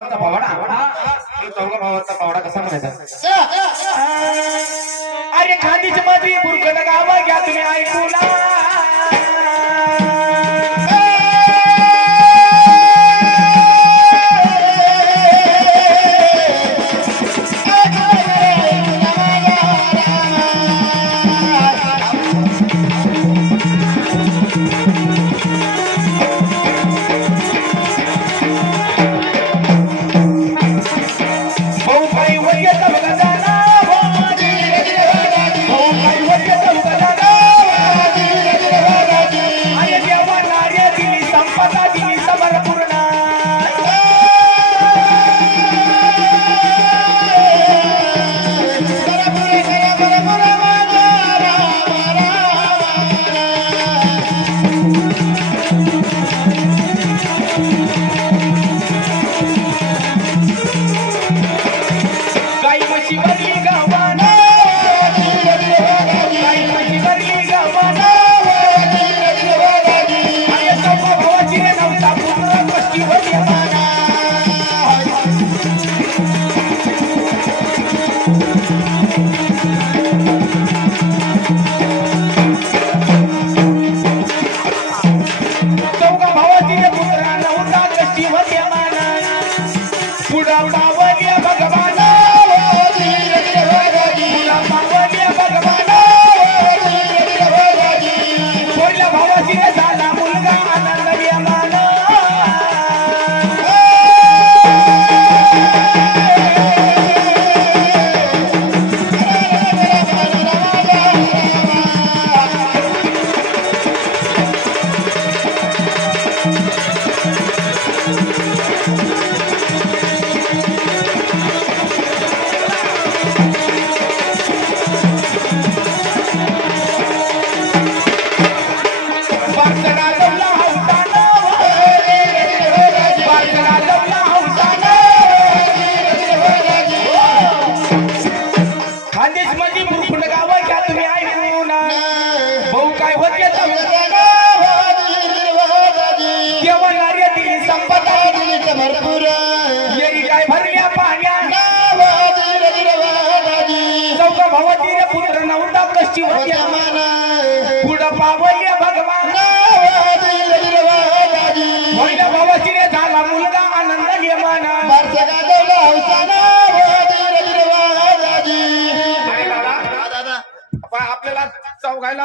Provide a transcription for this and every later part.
चौघा भावाचा पावडा कसा म्हणायचा? अरे खादीची माझी बुरकट गावा घ्या तुम्ही ऐकूला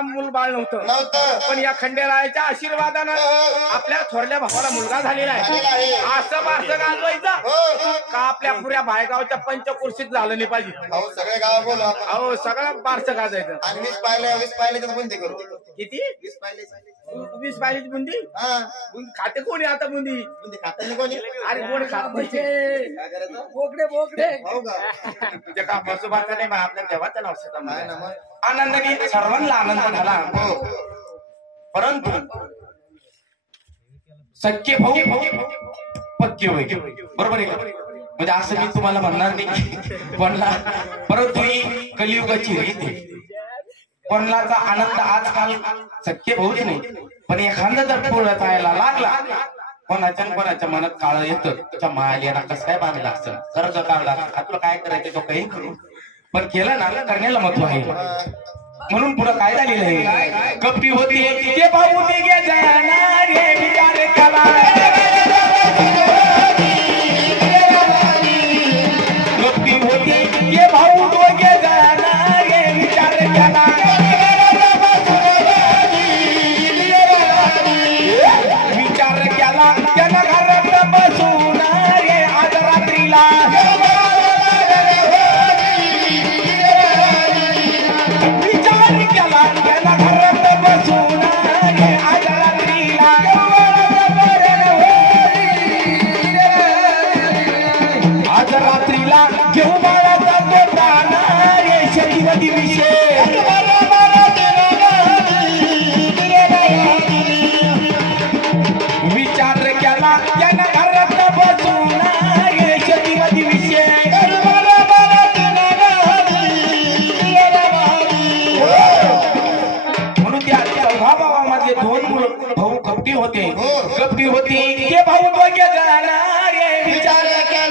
मूल बाळ नव्हतं पण या खंडेरायाच्या आशीर्वादानं आपल्या थोरल्या भावाला मुलगा झालेला आहे. असं बारसं गाजवायचं का आपल्या पुऱ्या भायगावच्या पंचकुर्शीत झालं नाही पाहिजे. सगळे गाव बोल अहो सगळं बारसं गाजायचं. आणि 20 पाहिले बुंदी करू. किती 20 पाहिले? 20 पाहिलेची बुंदी खाते कोणी आता बुंदी खाते कोणी? अरे कोणी खात बोकडे बोकडे तुझ्या का बसोबाचा नाही आपल्या देवाचं नाव आनंदाने सर्वांना आनंद झाला. परंतु सख्खे भाऊ पक्के होय बरोबर आहे का? म्हणजे असं मी तुम्हाला म्हणणार नाही कोणला, परंतु ही कलियुगाची रीत आहे. कोणलाचा आनंद आजकाल सख्खे भाऊच नाही पण एखादा जर पोळत यायला लागला कोणाच्या मनात काळ येतं त्याच्या मायाला कसं काय बांधला असं कर्ज काढला तुला काय करायचं तो काही करू पण केलं ना करण्याला महत्व आहे. म्हणून पुढं काय झालेलं आहे? कपटी होती ते भाऊ ते गे जाणार रे विचार कला कपटी होती ते भाऊ तो गे जाणार रे विचार कला विचार केला त्यानं घरात बसून रे आज रात्रीला कपटी होती ते भाऊ बघे जाणार विचार केला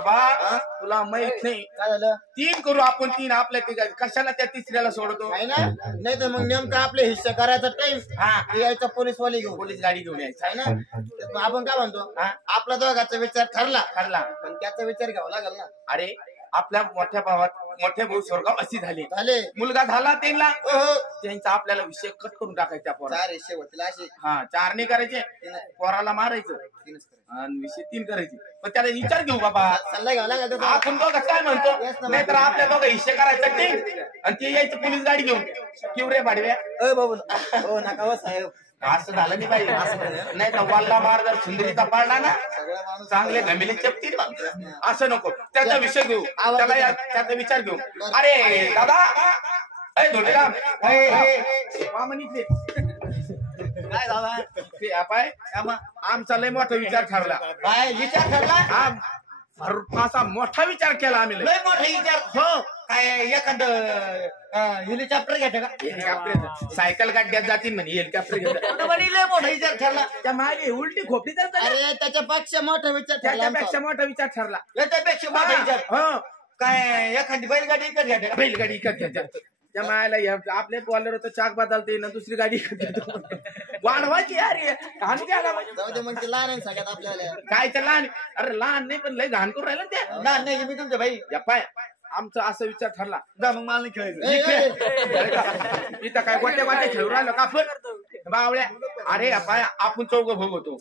बाबा तुला माहित नाही काय झालं 3 करू आपण 3 आपल्या तिघांचं. कशाला त्या तिसऱ्याला सोडतो आहे ना नाही तर मग नेमकं आपले हिस्सा करायचा टाइम यायचा पोलीसवाले घेऊन पोलीस गाडी घेऊन यायचं आहे ना मग आपण काय म्हणतो आपला दोघांचा विचार ठरला पण त्याचा विचार घ्यावा लागेल ना. अरे आपल्या मोठ्या भाऊ स्वर्गाव अशी झाली झाले मुलगा झाला त्यांना त्यांचा आपल्याला विषय कट करून टाकायचा पोरा 4 हिस्से होतील असे 4 नाही करायचे पोराला मारायचं आणि विषय 3 करायचे. पण त्याला विचार घेऊ बाबा सल्ला घ्यावा लागेल आपण दोघं काय म्हणतो नाहीतर आपल्या दोघं हिस्से करायचं ते आणि ते यायचं पोलीस गाडी घेऊन किवरे भाडव्या बाबू हो नका हो साहेब असं झालं नाही पाहिजे नाही तर वाल्ला मार जर सुंदरीचा पाडला ना चांगले घमेले चपतील असं नको. त्याचा विषय घेऊ त्याला त्याचा विचार घेऊ. अरे दादा धोटेराम काय झाला आमचा लय मोठा विचार ठरला. काय विचार ठरला असा मोठा विचार केला आम्ही लय मोठा विचार हो काय एखादं हेलिकॉप्टर घ्यायचं का हेलिकॉप्टर सायकल गाड्यात जातील म्हणे हेलिकॉप्टर घेतात लय मोठा विचार ठरला त्या मागे उलटी खोपडी अरे त्याच्यापेक्षा मोठा विचार त्याच्यापेक्षा मोठा विचार ठरला त्याच्यापेक्षा मोठा विचार हो काय एखादी बैलगाडी विकत घ्यायचं बैलगाडी विकत घ्यायच्या त्या मायाला आपल्या बॉलर तर चाक बदलते ना दुसरी गाडी वाढवायची अरे घाण घ्यायला जाऊ दे मग ते लहान आहे सगळ्यात आपल्याला काय ते लहान अरे लहान नाही पण लय घाण करून राहिलं ते लहान नाही मी तुमच्या भाई या पाय आमचा असा विचार ठरला जा मग मला खेळायचं इथं काय गोट्या गोट्या खेळून राहिलो का आपण बावळ्या अरे पाय आपण चौघ भोगवतो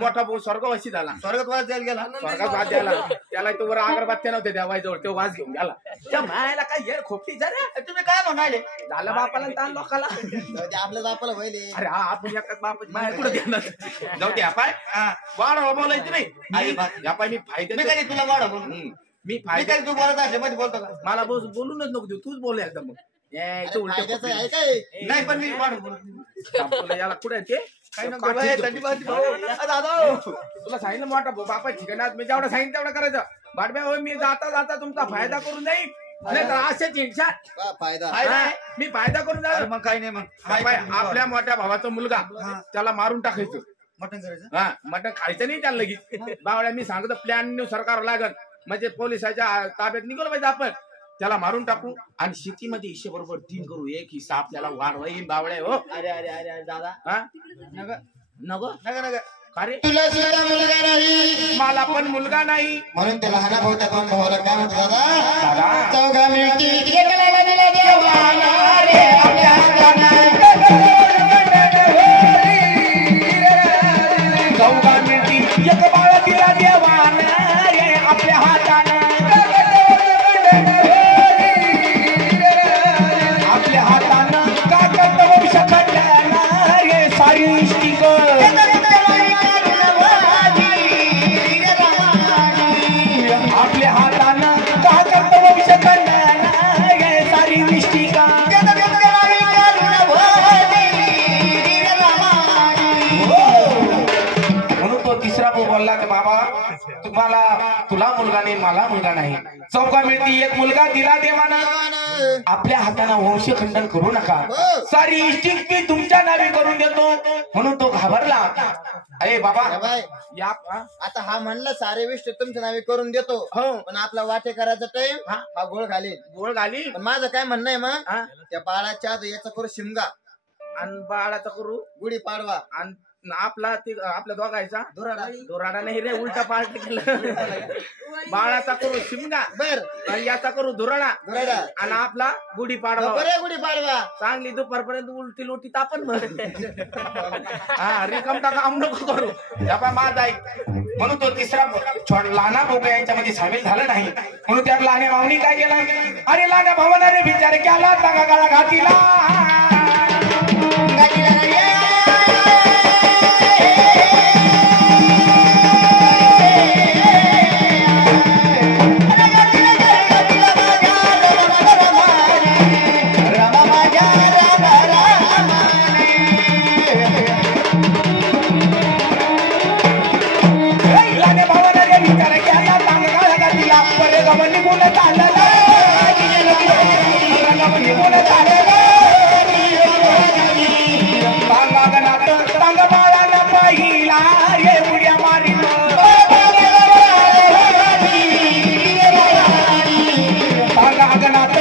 मोठा भाऊ स्वर्गवासी झाला स्वर्गात वाज द्यायला गेला स्वर्गात वाज द्यायला त्याला तो वर अगरबत्त्या नव्हते देवाजवळ तो वाज घेऊन गेला त्या मायाला काय ये खोपटी जरा तुम्ही काय म्हणाले झालं बापाला ताण लोकाला आपल्या बापाला व्हायले अरे हा आपण एकाच बाप माया कुठं देणार जाऊ द्या पाय वाढ बोलायची नाही या पाय मी फायदे काय तुला वाढ बोल मी फायदा तू बोलत असले मध्ये बोलतो का मला बोलूनच नको देऊ तूच बोल एकदम मग नाही पण मी वाढ बोल याला कुठे ते तुला सांगितलं मोठा बापा ठिकाणात मी जेवढं सांगितलं तेवढं करायचं भाडब्या हो मी जाता जाता तुमचा फायदा करून जाईल नाही तर असेच हिंसा फायदा मी फायदा करून जाईल मग काही नाही मग आपल्या मोठ्या भावाचा मुलगा त्याला मारून टाकायचं मटण करायचं मटण खायचं नाही त्याला लगेच बावळ्या मी सांगतो प्लॅन नुसार करावं लागल म्हणजे पोलिसाच्या ताब्यात निघालं पाहिजे आपण त्याला मारून टाकू आणि शेतीमध्ये हिस्से बरोबर 3 करू एक हिस्सा आपल्याला वाढवा येईल बावळ्या हो अरे अरे अरे दादा नको अरे तुला सुद्धा मुलगा नाही मला पण मुलगा नाही म्हणून त्याला लहान भाऊ त्या दोन भावाला काय म्हणतो दादा चौघा मिळती एकाला दिला देवाना रे आपल्या चौघा मिळती एक बाळा दिला देवाना रे आपल्या हातानं आपल्या हातानं का करतो वंश खंडाना रे सारी इष्टिक आपल्या हातानं का करतो वंश खंडाना रे सारी इष्टिका म्हणून तो तिसरा भाऊ बोलला की बाबा तुला मुलगा नाही मला मुलगा नाही चौघा मिळती एक मुलगा दिला देवानं आपल्या हाताने वंशखंडन करू नका सारी इष्टिक मी तुमच्या नावे करून देतो म्हणून तो घाबरला. अरे बाबा आता हा म्हणला सारे विष्ट तुमच्या नावे करून देतो हो पण आपला वाटे करायचा टाइम हा गोळ घालील पण माझं काय म्हणणं आहे मग त्या बाळाच्या याचा करू शिमगा आणि बाळाचा करू गुढी पाडवा आणि आपल्या दोघायचा दोराडा नाही रे उलटा पालट केलं बाळाचा करू शिमगा बर याचा करू धुराडा आणि आपला गुढी पाडवा गुढी पाडवा चांगली दुपारपर्यंत उलटी लोटी तापण हा रिकम टाका आम नको करू माझा ऐक म्हणून तो तिसरा लहाना भाऊ यांच्यामध्ये सामील झाला नाही म्हणून त्या लहान्या भाऊनी काय केलं अरे लहान्या भावाला रे विचार केला तगा गाळा घातीला अंगणात